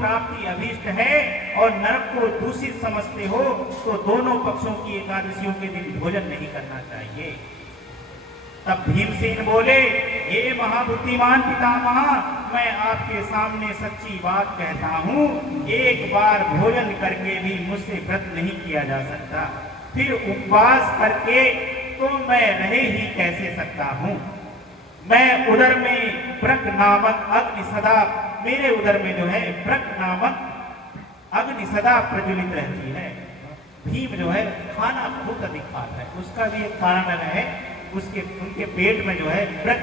प्राप्ति अभीष्ट है और नरक को दूषित समझते हो तो दोनों पक्षों की एकादशियों के दिन भोजन नहीं करना चाहिए। तब भीमसेन बोले, हे महाबुद्धिमान पितामह, मैं आपके सामने सच्ची बात कहता हूँ, एक बार भोजन करके भी मुझसे व्रत नहीं किया जा सकता, फिर उपवास करके तो मैं रह ही कैसे सकता हूँ। मैं उदर में प्रक नामक अग्नि सदा, मेरे उदर में जो है प्रक नामक अग्नि सदा प्रज्वलित रहती है। भीम जो है खाना बहुत अधिक खाता है, उसका भी एक कारण है, उनके पेट में जो है प्रक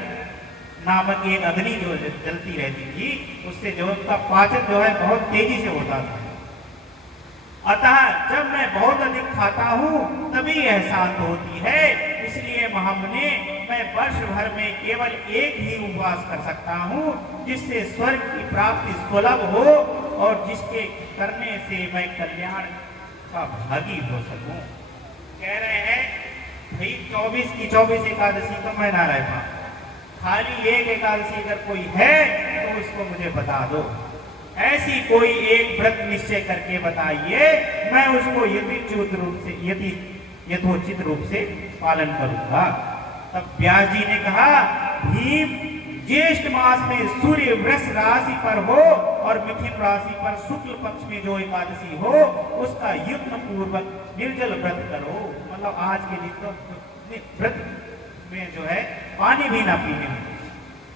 नामक एक अग्नि जो जलती रहती थी, उससे जो उनका पाचन जो है बहुत तेजी से होता था। अतः जब मैं बहुत अधिक खाता हूँ तभी यह शांत होती है। इसलिए महामुने, मैं वर्ष भर में केवल एक ही उपवास कर सकता हूँ, जिससे स्वर्ग की प्राप्ति सुलभ हो और जिसके करने से मैं कल्याण का भागी हो सकूं। कह रहे हैं भाई 24 की 24 एकादशी को मैं ना रह पाऊं, खाली एक एकादशी अगर कोई है तो उसको मुझे बता दो, ऐसी कोई एक व्रत निश्चय करके बताइए, मैं उसको यथोचित रूप से पालन करूंगा। तब व्यास जी ने कहा, भीम, ज्येष्ठ मास में सूर्य वृष राशि पर हो और मिथुन राशि पर शुक्ल पक्ष में जो एकादशी हो, उसका यत्न पूर्वक निर्जल व्रत करो। मतलब आज के दिन तो व्रत में जो है पानी भी ना पीने में,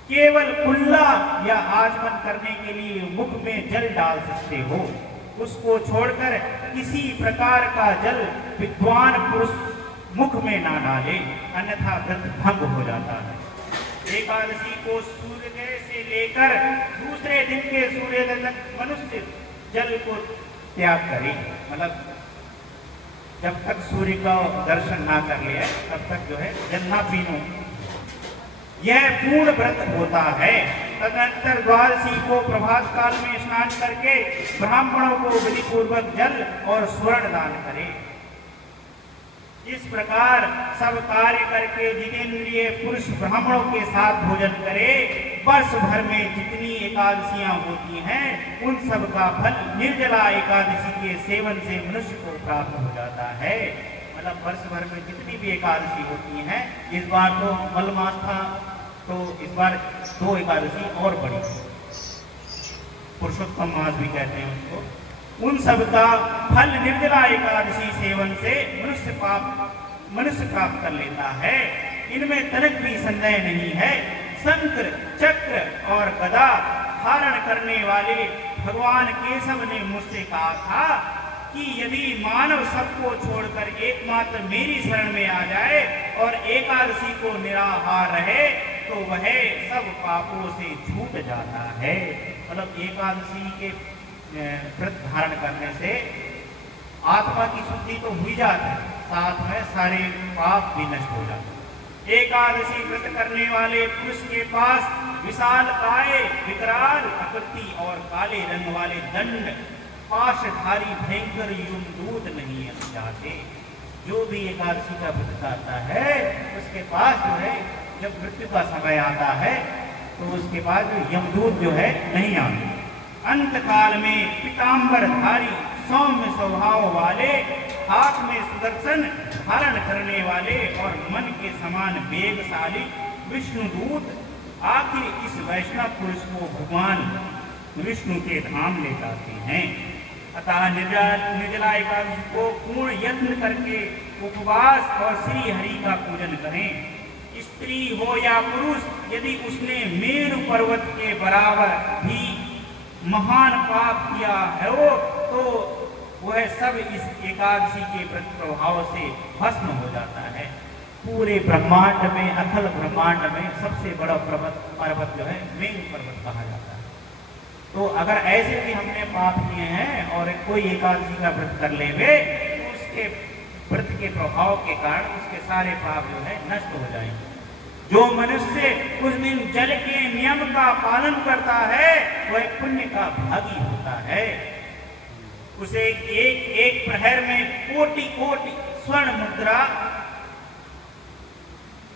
केवल कुल्ला या आचमन करने के लिए मुख में जल डाल सकते हो, उसको छोड़कर किसी प्रकार का जल विद्वान पुरुष मुख में ना डाले, अन्यथा व्रत भंग हो जाता है। एकादशी को सूर्योदय से लेकर दूसरे दिन के सूर्योदय तक मनुष्य जल को त्याग करे, मतलब जब तक सूर्य का दर्शन ना कर लिया तब तक जो है जल ना पीनो, यह पूर्ण व्रत होता है। तदनंतर द्वादशी को प्रभात काल में स्नान करके ब्राह्मणों को विधि पूर्वक जल और स्वर्ण दान करे। इस प्रकार सब कार्य करके जितेंद्रिय पुरुष ब्राह्मणों के साथ भोजन करे। वर्ष भर में जितनी एकादशियां होती हैं उन सब का फल निर्जला एकादशी के सेवन से मनुष्य को प्राप्त हो जाता है। मतलब वर्ष भर में जितनी भी एकादशी होती हैं, इस बार तो मलमास था तो इस बार 2 एकादशी और बड़ी, पुरुषोत्तम मास भी कहते हैं उसको, उन सब का फल निर्जला एकादशी सेवन से मनुष्य प्राप्त कर लेता है। इनमें तनिक भी संदेह नहीं है। शंकर, चक्र और गदा धारण करने वाले भगवान केशव ने मुझसे कहा था कि यदि मानव सबको छोड़कर एकमात्र मेरी शरण में आ जाए और एकादशी को निराहार रहे तो वह सब पापों से छूट जाता है। मतलब एकादशी के व्रत धारण करने से आत्मा की शुद्धि तो हुई जाती है, साथ में सारे पाप भी नष्ट हो जाते हैं। एकादशी व्रत करने वाले पुरुष के पास विशाल काय, विकराल आकृति और काले रंग वाले दंड, पाशधारी भयंकर यमदूत नहीं जाते। जो भी एकादशी का व्रत करता है उसके पास जो है जब मृत्यु का समय आता है तो उसके पास जो यमदूत जो है नहीं आते। अंत काल में पीताम्बरधारी सौम्य स्वभाव वाले, हाथ में सुदर्शन धारण करने वाले और मन के समान वेगशाली विष्णुदूत आखिर इस वैष्णव पुरुष को भगवान विष्णु के धाम ले जाते हैं। अतः निर्जला एकादशी को पूर्ण यत्न करके उपवास और श्री हरि का पूजन करें। स्त्री हो या पुरुष, यदि उसने मेरु पर्वत के बराबर भी महान पाप किया है तो वह सब इस एकादशी के प्रभाव से भस्म हो जाता है। पूरे ब्रह्मांड में, अखिल ब्रह्मांड में सबसे बड़ा पर्वत जो है मेरु पर्वत कहा जाता है। तो अगर ऐसे भी हमने पाप किए हैं और कोई एकादशी का व्रत कर लेंगे तो उसके व्रत के प्रभाव के कारण उसके सारे पाप जो है नष्ट हो जाएंगे। जो मनुष्य उस दिन जल के नियम का पालन करता है वह पुण्य का भागी होता है। उसे एक प्रहर में कोटि कोटि स्वर्ण मुद्रा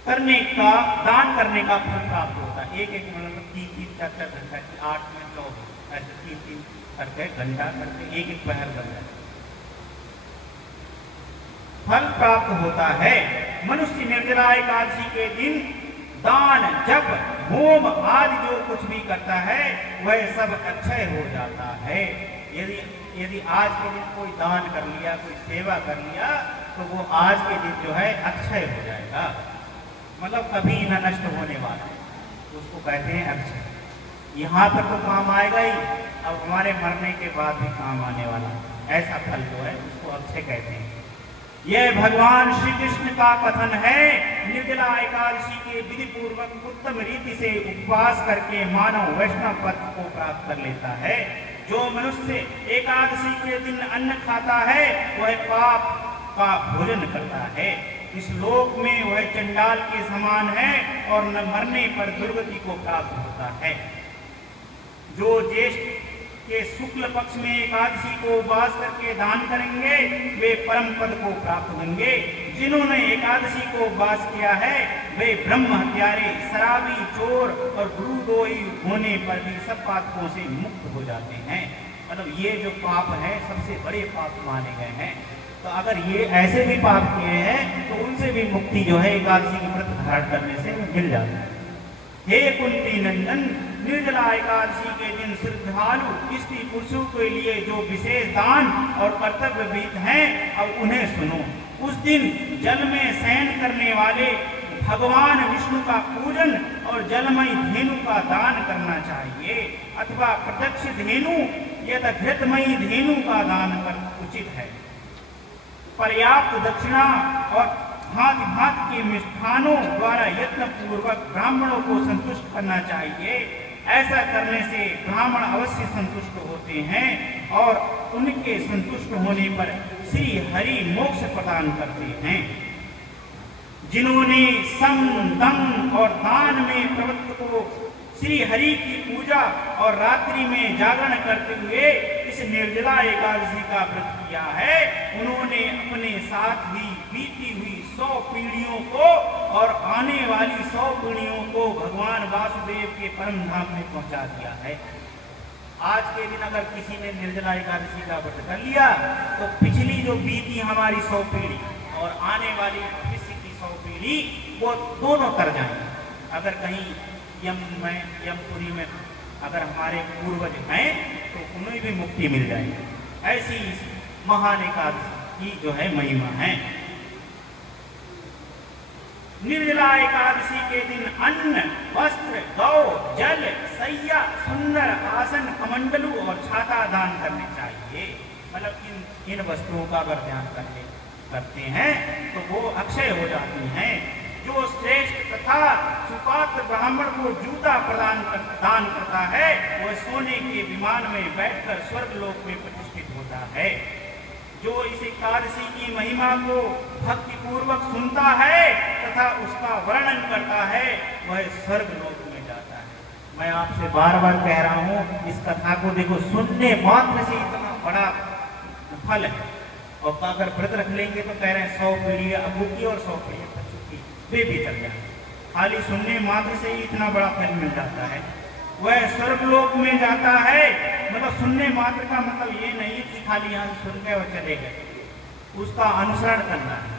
करने का, दान करने का फल प्राप्त होता है। एक मतलब 3-3, 4-4 घंटा की 8 में 24 ऐसे 3-3 करके घंटा करके एक एक पहर बन जाए, फल प्राप्त होता है। मनुष्य निर्जला एकादशी के दिन दान जप होम आदि जो कुछ भी करता है वह सब अक्षय हो जाता है। यदि यदि आज के दिन कोई दान कर लिया, कोई सेवा कर लिया, तो वो आज के दिन जो है अक्षय हो जाएगा, मतलब कभी न नष्ट होने वाला, उसको कहते हैं अक्षय। यहाँ पर तो काम आएगा ही, अब हमारे मरने के बाद भी काम आने वाला ऐसा फल जो है उसको अक्षय कहते हैं। यह भगवान श्री कृष्ण का कथन है। निर्जला एकादशी के विधि पूर्वक उत्तम रीति से उपवास करके मानव वैष्णव पद को प्राप्त कर लेता है। जो मनुष्य एकादशी के दिन अन्न खाता है वह पाप का भोजन करता है, इस लोक में वह चंडाल के समान है और न मरने पर दुर्गति को प्राप्त होता है। जो ज्येष्ठ के शुक्ल पक्ष में एकादशी को उपवास करके दान करेंगे वे परम पद को प्राप्त होंगे। जिन्होंने एकादशी को उपवास किया है वे ब्रह्म हत्यारे, शराबी, चोर और गुरुद्रोही होने पर भी सब पापों से मुक्त हो जाते हैं। मतलब ये जो पाप है सबसे बड़े पाप माने गए हैं। तो अगर ये ऐसे भी पाप किए हैं तो उनसे भी मुक्ति जो है एकादशी के व्रत धारण करने से मिल जाती है। हे कुंती नंदन, निर्जला एकादशी के दिन श्रद्धालु स्त्री पुरुषों के लिए जो विशेष दान और कर्तव्य विहित हैं अब उन्हें सुनो। उस दिन जल में शयन करने वाले भगवान विष्णु का पूजन और जलमयी धेनु का दान करना चाहिए, अथवा प्रत्यक्ष धेनु या घृतमयी धेनु का दान कर उचित है। पर्याप्त दक्षिणा और भांति भांति के मिष्ठानों द्वारा यत्न पूर्वक ब्राह्मणों को संतुष्ट करना चाहिए। ऐसा करने से ब्राह्मण अवश्य संतुष्ट होते हैं और उनके संतुष्ट होने पर श्री हरि मोक्ष प्रदान करते हैं। जिन्होंने सम, दम और दान में प्रवृत्त को श्री हरि की पूजा और रात्रि में जागरण करते हुए इस निर्जला एकादशी का व्रत किया है, उन्होंने अपने साथ ही बीती हुई 100 पीढ़ियों को और आने वाली 100 पीढ़ियों को भगवान वासुदेव के परम धाम में पहुंचा दिया है। आज के दिन अगर किसी ने निर्जला एकादशी का व्रत कर लिया तो पिछली जो बीती हमारी 100 पीढ़ी और आने वाली भविष्य की 100 पीढ़ी वो दोनों तर जाएंगे। अगर कहीं यमपुरी में अगर हमारे पूर्वज हैं तो उन्हें भी मुक्ति मिल जाएगी। ऐसी महान एकादशी की जो है महिमा है। निर्जला एकादशी के दिन अन्न, वस्त्र, गौ, जल, सैया, सुंदर आसन, कमंडलू और छाता दान करने चाहिए। मतलब इन वस्तुओं का अगर ध्यान करते हैं तो वो अक्षय हो जाती हैं। जो श्रेष्ठ तथा सुपात्र ब्राह्मण को जूता दान करता है वह सोने के विमान में बैठकर स्वर्ग लोक में प्रतिष्ठित होता है। जो इस एकादशी की महिमा को भक्ति पूर्वक सुनता है तथा उसका वर्णन करता है वह स्वर्ग लोक में जाता है। मैं आपसे बार बार कह रहा हूँ, इस कथा को देखो, सुनने मात्र से इतना बड़ा फल है। और अगर व्रत रख लेंगे तो कह रहे हैं 100 पीढ़ी अबू की और 100 पीढ़ी बच्चों की वे भी चल जाए। खाली सुनने मात्र से ही इतना बड़ा फल मिल जाता है। वह स्वर्गलोक में जाता है। मतलब सुनने मात्र का मतलब ये नहीं कि खाली यहाँ सुन के और चले गए, उसका अनुसरण करना है।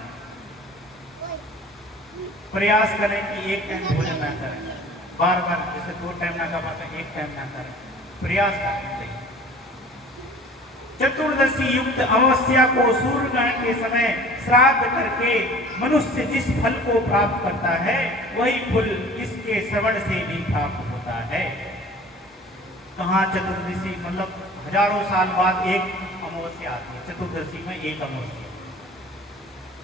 प्रयास करें कि एक टाइम भोजन ना करें, बार बार जैसे 2 टाइम ना खा पाते 1 टाइम ना करें, प्रयास करना चाहिए। चतुर्दशी युक्त अमावस्या को सूर्य ग्रहण के समय श्राद्ध करके मनुष्य जिस फल को प्राप्त करता है वही फल इसके श्रवण से भी प्राप्त होता है। कहाँ चतुर्दशी, मतलब हजारों साल बाद एक अमावस्या आती है, चतुर्दशी में एक अमावस्या।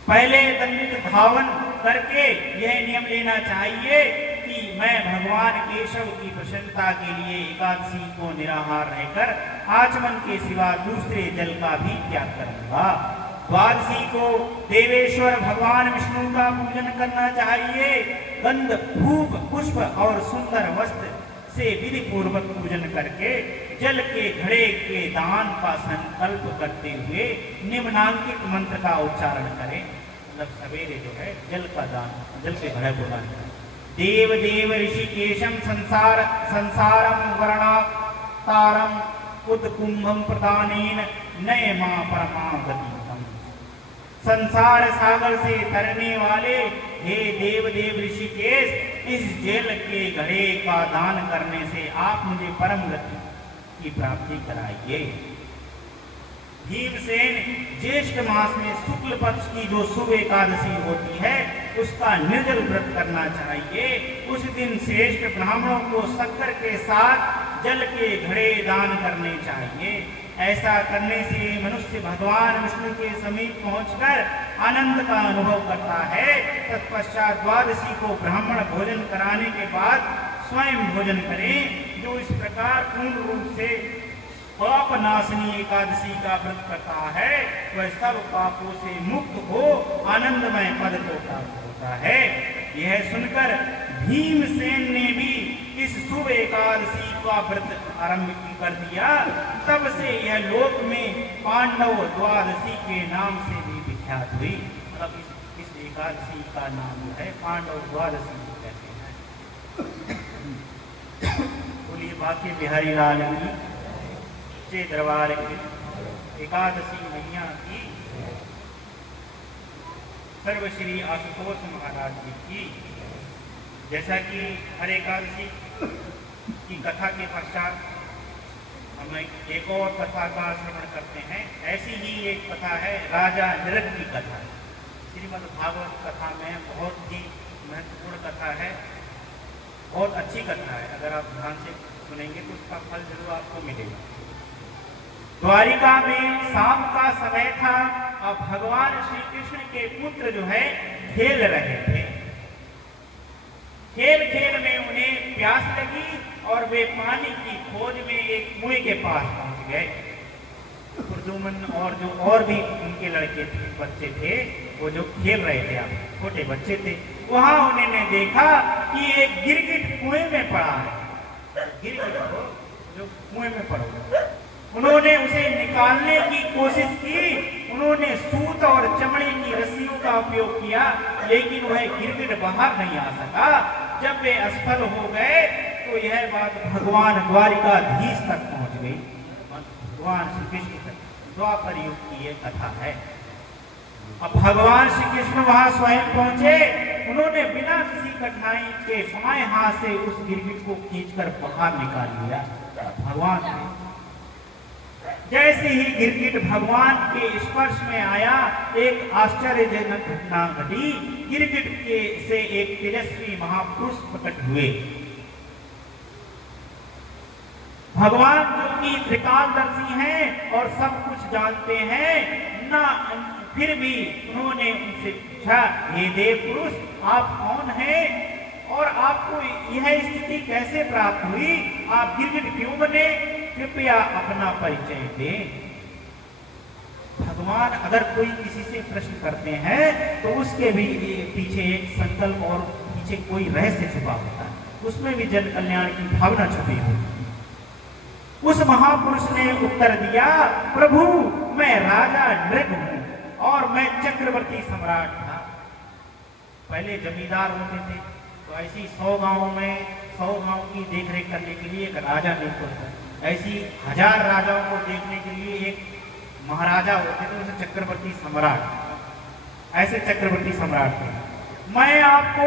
पहले दंडित धावन करके यह नियम लेना चाहिए कि मैं भगवान केशव की प्रसन्नता के लिए एकादशी को निराहार रहकर आचमन के सिवा दूसरे जल का भी त्याग करूंगा। द्वादशी को देवेश्वर भगवान विष्णु का पूजन करना चाहिए। गंध, धूप, पुष्प और सुंदर वस्त्र से विधि पूर्वक पूजन करके जल के घड़े के दान का संकल्प करते हुए निम्नांकित मंत्र का उच्चारण करें। मतलब सवेरे जो है जल का दान, जल के घड़े को दान करें। देव देव ऋषिकेशम संसारम वर्णा तारम उद्कुंभम प्रदानेन नए मां परमा गतितम। संसार सागर से तरने वाले हे देव देव ऋषिकेश, इस जेल के घड़े का दान करने से आप मुझे परम गति की प्राप्ति कराइए। भीमसेन ज्येष्ठ मास में शुक्ल पक्ष की जो शुभ एकादशी होती है उसका निर्जल व्रत करना चाहिए। उस दिन श्रेष्ठ ब्राह्मणों को शक्कर के साथ जल के घड़े दान करने चाहिए। ऐसा करने से मनुष्य भगवान विष्णु के समीप पहुंचकर आनंद का अनुभव करता है। तत्पश्चात द्वादशी को ब्राह्मण भोजन कराने के बाद स्वयं भोजन करें। जो इस प्रकार पूर्ण रूप से पाप नाशनी एकादशी का व्रत करता है वह सब पापों से मुक्त हो आनंदमय पद को प्राप्त होता है। यह सुनकर भीमसेन ने भी इस शुभ एकादशी का व्रत आरंभ कर दिया। तब से यह लोक में पांडव द्वादशी के नाम से भी विख्यात हुई। मतलब इस एकादशी का नाम जो है पांडव द्वादशी कहते हैं। बोलिए बाकी बिहारी लाल की दरबार की एकादशी मैया की, सर्वश्री आशुतोष महाराज जी की। जैसा कि हर एकादशी की कथा के पश्चात हम एक और कथा का श्रवण करते हैं। ऐसी ही एक कथा है राजा नृग की कथा। श्रीमद् भागवत कथा में बहुत ही महत्वपूर्ण कथा है, बहुत अच्छी कथा है। अगर आप ध्यान से सुनेंगे तो उसका फल जरूर आपको मिलेगा। द्वारिका में शाम का समय था और भगवान श्री कृष्ण के पुत्र जो है खेल रहे थे। खेल खेल में उन्हें प्यास लगी और वे पानी की खोज में एक कुएं के पास पहुंच गए। प्रद्युम्न और जो और भी उनके लड़के थे, बच्चे थे, वो जो खेल रहे थे, छोटे बच्चे थे, वहां उन्होंने देखा कि एक गिरगिट कुएं में पड़ा है। गिरगिट जो कुएं में पड़ा, उन्होंने उसे निकालने की कोशिश की। उन्होंने सूत और चमड़े की रस्सियों का उपयोग किया, लेकिन वह गिरगिट बाहर नहीं आ सका। जब वे असफल हो गए तो यह बात भगवान द्वारिकाधीश तक पहुंच गई। भगवान श्री कृष्ण तक द्वापर युग की यह कथा है। अब भगवान श्री कृष्ण वहां स्वयं पहुंचे। उन्होंने बिना किसी कठिनाई के बाएं हाथ से उस गिरगिट को खींचकर बाहर निकाल लिया। भगवान ने जैसे ही गिरगिट भगवान के स्पर्श में आया, एक आश्चर्यजनक घटना घटी। गिरगिट के से एक तेजस्वी महापुरुष प्रकट हुए। भगवान जो कि त्रिकालदर्शी हैं और सब कुछ जानते हैं, ना फिर भी उन्होंने उनसे पूछा, हे देव पुरुष, आप कौन हैं और आपको यह स्थिति कैसे प्राप्त हुई? आप गिरगिट क्यों बने? कृपया अपना परिचय दें। भगवान अगर कोई किसी से प्रश्न करते हैं तो उसके भी पीछे एक संकल्प और पीछे कोई रहस्य छुपा होता है, उसमें भी जन कल्याण की भावना छुपी होती है। उस महापुरुष ने उत्तर दिया, प्रभु मैं राजा नृग हूं और मैं चक्रवर्ती सम्राट था। पहले जमींदार होते थे तो ऐसी 100 गांव की देखरेख करने के लिए एक राजा नियुक्त होता है। ऐसी 1000 राजाओं को देखने के लिए एक महाराजा होते थे, उसे चक्रवर्ती सम्राट। ऐसे चक्रवर्ती सम्राट थे। मैं आपको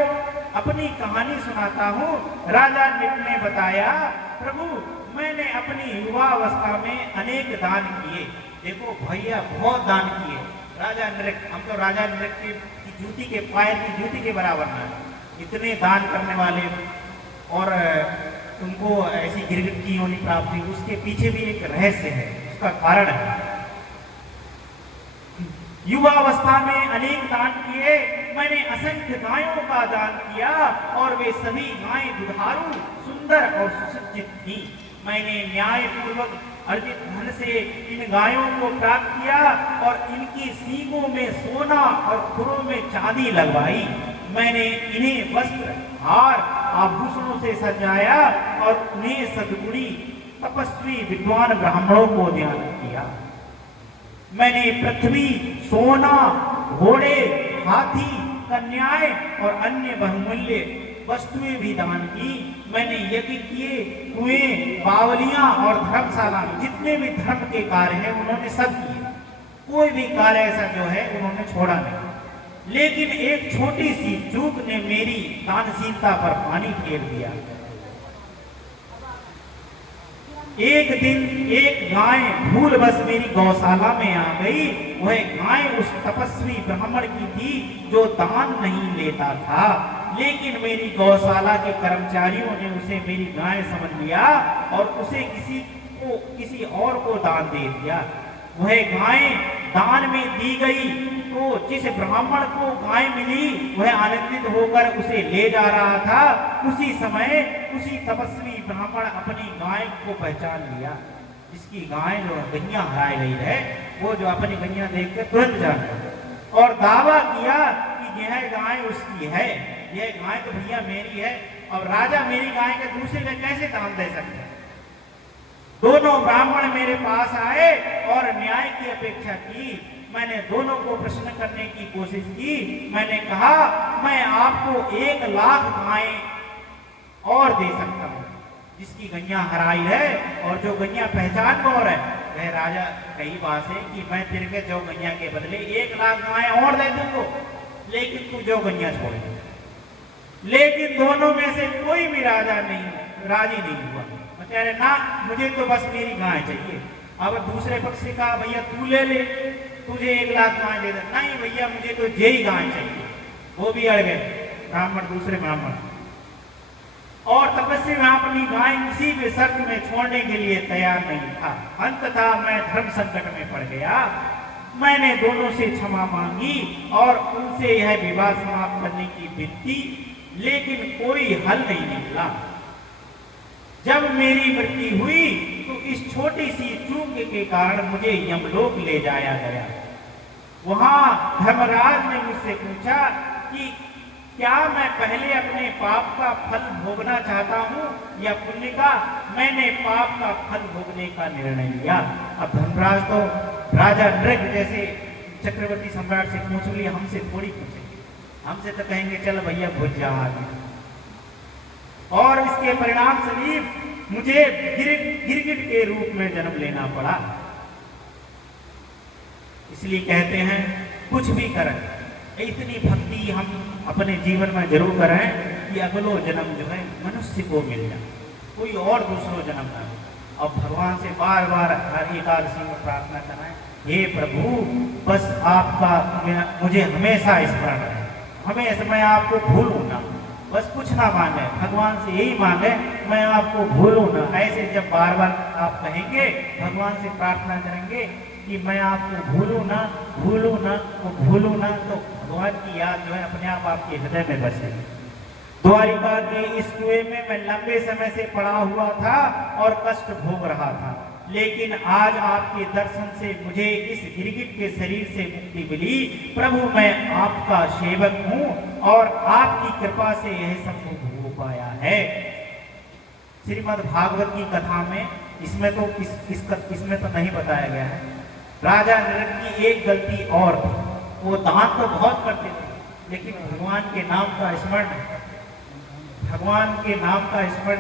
अपनी कहानी सुनाता हूँ। राजा नृग ने बताया, प्रभु मैंने अपनी युवावस्था में अनेक दान किए। देखो भैया, बहुत दान किए। राजा नृग, हम तो राजा नृग की जूती के पैर की जूती के बराबर ना, इतने दान करने वाले, और तुमको ऐसी गिरगिट की योनि प्राप्त हुई। उसके पीछे भी एक रहस्य है, उसका कारण है। युवावस्था में अनेक दान किए। मैंने असंख्य गायों का दान किया और वे सभी गायें दुधारू, सुंदर और सुसज्जित थी। मैंने न्याय पूर्वक अर्जित धन से इन गायों को प्राप्त किया और इनकी सींगों में सोना और खुरों में चांदी लगवाई। मैंने इन्हें वस्त्र, हार, आभूषणों से सजाया और उन्हें सद्गुणी तपस्वी विद्वान ब्राह्मणों को दान किया। मैंने पृथ्वी, सोना, घोड़े, हाथी, कन्याएं और अन्य बहुमूल्य वस्तुएं भी दान की। मैंने यज्ञ किए, कुएं, बावलियां और धर्मशाला में जितने भी धर्म के कार्य हैं उन्होंने सब किए। कोई भी कार्य ऐसा जो है उन्होंने छोड़ा नहीं। लेकिन एक छोटी सी चूक ने मेरी दानशीलता पर पानी फेर दिया। एक दिन एक गाय भूलवश मेरी गौशाला में आ गई। वह गाय उस तपस्वी ब्राह्मण की थी जो दान नहीं लेता था, लेकिन मेरी गौशाला के कर्मचारियों ने उसे मेरी गाय समझ लिया और उसे किसी और को दान दे दिया। वह गाय दान में दी गई तो जिस ब्राह्मण को गाय मिली वह आनंदित होकर उसे ले जा रहा था। उसी समय उसी तपस्वी ब्राह्मण अपनी गाय को पहचान लिया, जिसकी गाय जो गैया हराई गई है, वो जो अपनी गैया देख कर तुरंत जान गया और दावा किया कि यह गाय उसकी है, यह गाय तो भैया मेरी है और राजा मेरी गाय के दूसरे का कैसे दान दे सकते हैं। दोनों ब्राह्मण मेरे पास आए और न्याय की अपेक्षा की। मैंने दोनों को प्रश्न करने की कोशिश की। मैंने कहा मैं आपको 1 लाख गायें और दे सकता हूं जिसकी गैया हराई है और जो गैया पहचान को और है। वह राजा कही बात है कि मैं तेरे के जो गैया के बदले 1 लाख गायें और दे दूंगा, लेकिन तू जो गैया छोड़ दे। लेकिन दोनों में से कोई भी राजी नहीं हुआ। मैं कह रहे ना, मुझे तो बस मेरी गाय चाहिए। अब दूसरे पक्ष से कहा भैया तू ले ले, तुझे 1 लाख गाय दे दे। नहीं भैया मुझे तो यही गाय चाहिए। वो भी अड़ गए ब्राह्मण, दूसरे ब्राह्मण। और तपस्वी में अपनी गाय किसी भी शर्त में छोड़ने के लिए तैयार नहीं था। अंततः मैं धर्म संकट में पड़ गया। मैंने दोनों से क्षमा मांगी और उनसे यह विवाद समाप्त करने की विनती, लेकिन कोई हल नहीं निकला। जब मेरी मृत्यु हुई तो इस छोटी सी चूक के कारण मुझे यमलोक ले जाया गया। वहां धर्मराज ने मुझसे पूछा कि क्या मैं पहले अपने पाप का फल भोगना चाहता हूं या पुण्य का। मैंने पाप का फल भोगने का निर्णय लिया। अब धर्मराज तो राजा नृग जैसे चक्रवर्ती सम्राट से पूछ लिया, हमसे थोड़ी पूछेंगे। हमसे तो कहेंगे चल भैया भूज जा आगे। और इसके परिणाम स्वरूप मुझे गिरगिट के रूप में जन्म लेना पड़ा। इसलिए कहते हैं कुछ भी करें, इतनी भक्ति हम अपने जीवन में जरूर करें कि अगलो जन्म जो है मनुष्य को मिल जाए, कोई और दूसरो जन्म ना हो। और भगवान से बार बार हर एकादशी में प्रार्थना कराएं, हे प्रभु बस आपका मुझे हमेशा स्मरण रहे, हमेशा मैं आपको भूलूं ना। बस कुछ ना मांगे, भगवान से यही मांगे मैं आपको भूलूं ना। ऐसे जब बार बार आप कहेंगे, भगवान से प्रार्थना करेंगे कि मैं आपको भूलूं ना, भूलूं ना, तो भूलूं ना, तो भगवान की याद जो है अपने आप आपके हृदय में बसेगी। द्वारिका के इस कुएं में मैं लंबे समय से पड़ा हुआ था और कष्ट भोग रहा था, लेकिन आज आपके दर्शन से मुझे इस गिरगिट के शरीर से मुक्ति मिली। प्रभु मैं आपका सेवक हूँ और आपकी कृपा से यह संभव हो पाया है। श्रीमद् भागवत की कथा में इसमें तो नहीं बताया गया है। राजा नृग की एक गलती और थी, वो दान तो बहुत करते थे लेकिन भगवान के नाम का स्मरण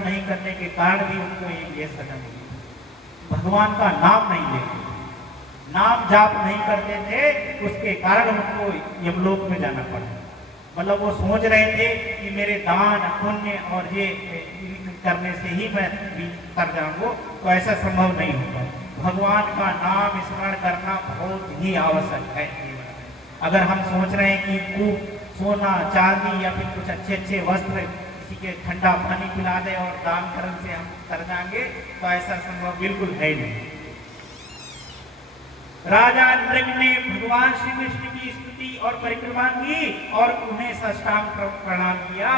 नहीं करने के कारण भी उनको ये सजा मिली। भगवान का नाम नहीं लेते, नाम जाप नहीं करते थे, उसके कारण उनको यमलोक में जाना पड़ा। मतलब वो सोच रहे थे कि मेरे दान पुण्य और ये करने से ही मैं कर जाऊंगा, तो ऐसा संभव नहीं होगा। भगवान का नाम स्मरण करना बहुत ही आवश्यक है जीवन में। अगर हम सोच रहे हैं कि खूब सोना चांदी या फिर कुछ अच्छे वस्त्र किसी के ठंडा पानी पिला दे और दान करने से हम कर जाएंगे, तो ऐसा संभव बिल्कुल है नहीं। राजा नृग ने भगवान श्री कृष्ण की स्तुति और परिक्रमा की और उन्हें साष्टांग प्रणाम किया।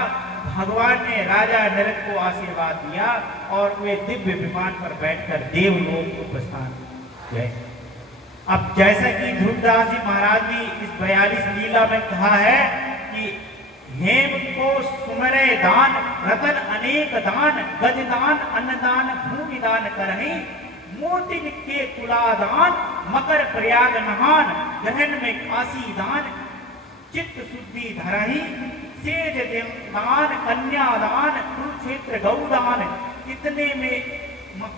भगवान ने राजा नृग को आशीर्वाद दिया और वे दिव्य विमान पर बैठकर देवलोक को प्रस्थान गए। अब जैसा कि ध्रुवदास जी महाराज ने इस 42 लीला में कहा है कि हेम को सुमरे दान रतन अनेक दान गज दान अन्न दान भूमि दान करहि मोती के कुलादान मकर प्रयाग नहान ग्रहण में काशी दान चित्त शुद्धि धरहि सेज दान, कन्यादान, कुरुक्षेत्र गौदान, इतने में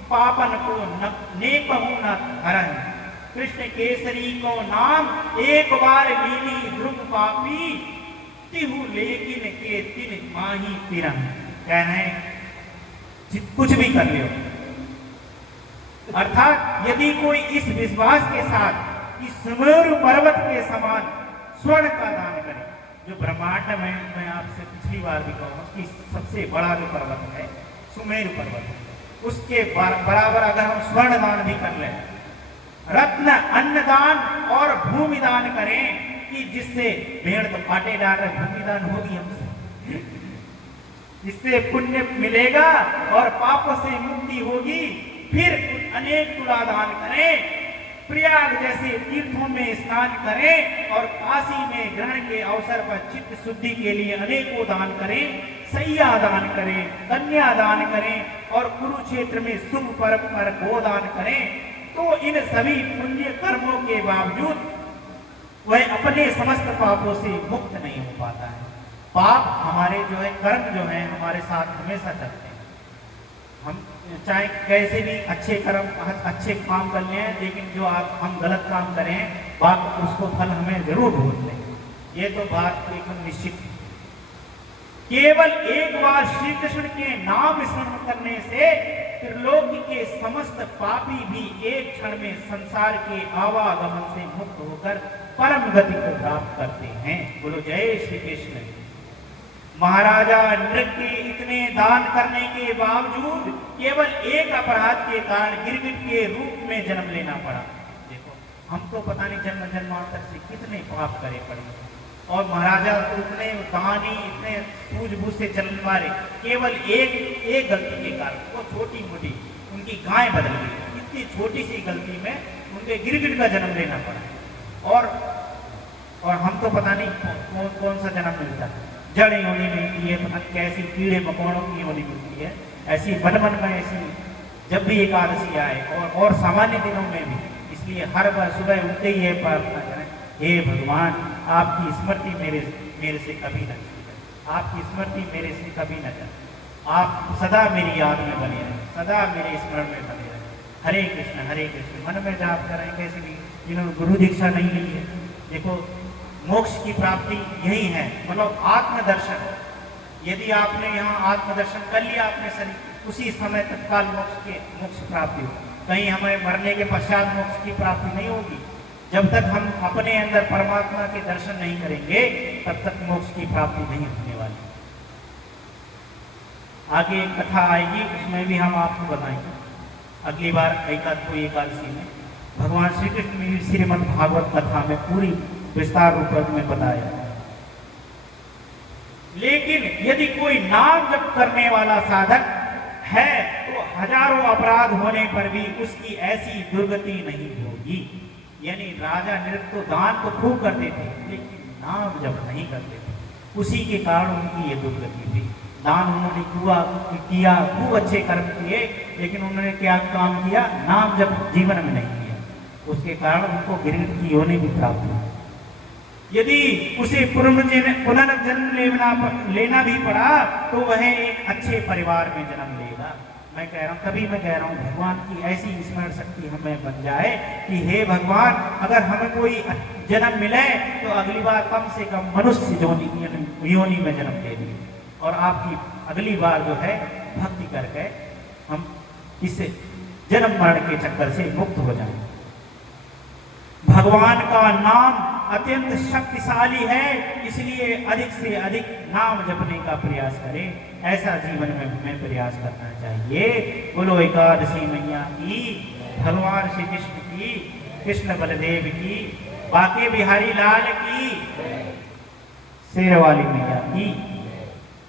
पापन को नेकहु न हरन। कृष्ण केसरी को नाम एक बार लीली ध्रुव पापी, तिहु लेकिन के तिन माही तिरन। कह रहे हैं कुछ भी कर लियो, अर्थात यदि कोई इस विश्वास के साथ कि सुमेरु पर्वत के समान स्वर्ण का दान करे, जो ब्रह्मांड में मैं आपसे पिछली बार भी कहूँ कि सबसे बड़ा जो पर्वत है सुमेरु पर्वत, उसके बराबर अगर हम स्वर्ण दान भी कर लें, रत्न अन्न दान और भूमि दान करें, कि जिससे भेड़ तो काटे डाल रहे, भूमि दान होगी हमसे, इससे पुण्य मिलेगा और पापों से मुक्ति होगी। फिर अनेक तुला दान करें, प्रयाग जैसे तीर्थों में स्नान करें और काशी में ग्रहण के अवसर पर चित्त शुद्धि के लिए अनेकों दान करें, सैया दान करें, कन्या दान करें और कुरुक्षेत्र में शुभ पर्व पर गोदान करें, तो इन सभी पुण्य कर्मों के बावजूद वह अपने समस्त पापों से मुक्त नहीं हो पाता है। पाप हमारे जो है, कर्म जो है हमारे साथ हमेशा चलते हैं। हम चाहे कैसे भी अच्छे कर्म अच्छे काम कर लें, लेकिन जो हम गलत काम करें बाप उसको फल हमें जरूर भुगतते हैं, ये तो बात एकदम निश्चित है। केवल एक बार श्री कृष्ण के नाम स्मरण करने से त्रिलोक के समस्त पापी भी एक क्षण में संसार के आवागमन से मुक्त होकर परम गति को प्राप्त करते हैं। बोलो जय श्री कृष्ण। महाराजा नृग के इतने दान करने के बावजूद केवल एक अपराध के कारण गिरगिट के रूप में जन्म लेना पड़ा। देखो हम तो पता नहीं जन्म जन्मांतर से कितने पाप करे पड़े, और महाराजा तो इतने दानी, इतने सूझबूझ से चलने वाले, केवल एक गलती के कारण, वो छोटी मोटी उनकी गाय बदल गई, इतनी छोटी सी गलती में उनके गिरगिट का जन्म लेना पड़ा। और हम तो पता नहीं कौन सा जन्म मिलता है, जड़ योनि मिलती है, पता कैसी कीड़े मकोड़ों की योनि मिलती है, ऐसी मन में ऐसी जब भी एकादशी आए और सामान्य दिनों में भी। इसलिए हर बार सुबह उठते ही ये प्रार्थना करें, हे भगवान आपकी स्मृति मेरे से कभी न छूटे, आपकी स्मृति मेरे से कभी न जाए, आप सदा मेरी याद में बने रहें, सदा मेरे स्मरण में बने रहें। हरे कृष्ण मन में जाप करें। कैसे भी जिन्होंने गुरु दीक्षा नहीं ली है, देखो मोक्ष की प्राप्ति यही है, मतलब आत्मदर्शन। यदि आपने यहाँ आत्मदर्शन कर लिया अपने शरीर, उसी समय तत्काल मोक्ष प्राप्ति हो। कहीं हमें मरने के पश्चात मोक्ष की प्राप्ति नहीं होगी। जब तक हम अपने अंदर परमात्मा के दर्शन नहीं करेंगे तब तक मोक्ष की प्राप्ति नहीं होने वाली। आगे एक कथा आएगी, उसमें भी हम आपको बताएंगे अगली बार एकादशी में। भगवान श्री कृष्ण ने श्रीमद् भागवत कथा में पूरी विस्तार रूप में बताया। लेकिन यदि कोई नाम जप करने वाला साधक है तो हजारों अपराध होने पर भी उसकी ऐसी दुर्गति नहीं होगी। यानी राजा नृग तो दान तो खूब करते थे, लेकिन नाम जप नहीं करते थे, उसी के कारण उनकी ये दुर्गति थी। दान उन्होंने किया, खूब अच्छे कर्म किए, लेकिन उन्होंने क्या काम किया, नाम जप जीवन में नहीं किया, उसके कारण उनको गिरगिट की योनि भी प्राप्त हुई। यदि उसे पुनर्जन्म लेना भी पड़ा तो वह एक अच्छे परिवार में जन्म लेगा। मैं कह रहा हूँ, तभी मैं कह रहा हूँ भगवान की ऐसी स्मरण शक्ति हमें बन जाए कि हे भगवान अगर हमें कोई जन्म मिले तो अगली बार कम से कम मनुष्य योनि में जन्म ले लें, और आपकी अगली बार जो है भक्ति करके हम इस जन्म मरण के चक्कर से मुक्त हो जाएं। भगवान का नाम अत्यंत शक्तिशाली है, इसलिए अधिक से अधिक नाम जपने का प्रयास करें। ऐसा जीवन में हमें प्रयास करना चाहिए। बोलो एकादशी मैया की, भगवान श्री कृष्ण की, कृष्ण बलदेव की, बाके बिहारी लाल की, शेरवाली मैया की,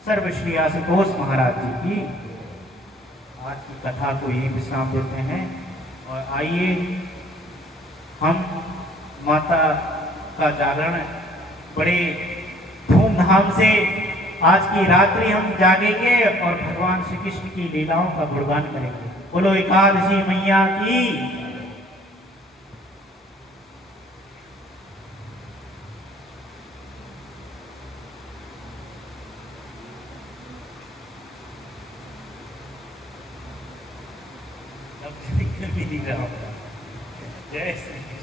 सर्वश्री आशुतोष महाराज जी की। आज की कथा को यही विश्राम देते हैं और आइए हम माता का जागरण बड़े धूमधाम से आज की रात्रि हम जागेंगे और भगवान श्री कृष्ण की लीलाओं का गुणगान करेंगे। बोलो एकादशी मैया की। मेरी राम। जय श्री कृष्ण।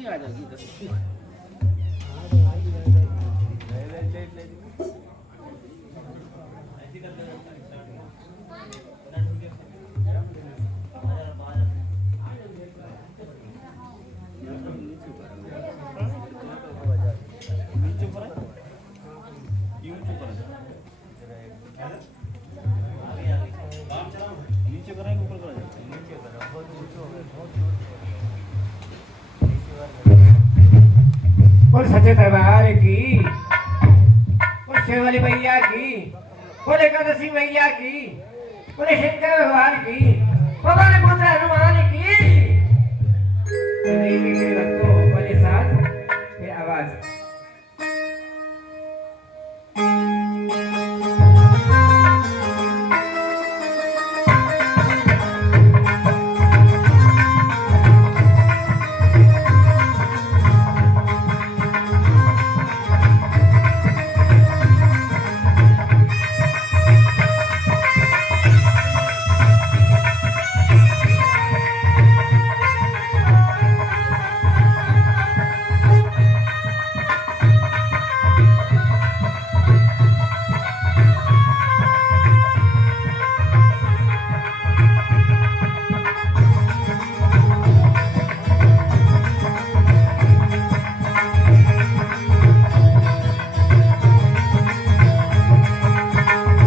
उल्टी आ जाएगी इधर। नीचे कराएंगे ऊपर करा जाए नीचे करा बहुत नीचे हो गए बोल सच्चे दरबार की, बोल शेवाली मैया की, बोल एकादशी मैया की, बोल शंकर भगवान की, भगवान पुत्र हनुमान की। मेरे भक्तों बोले साथ फिर आवाज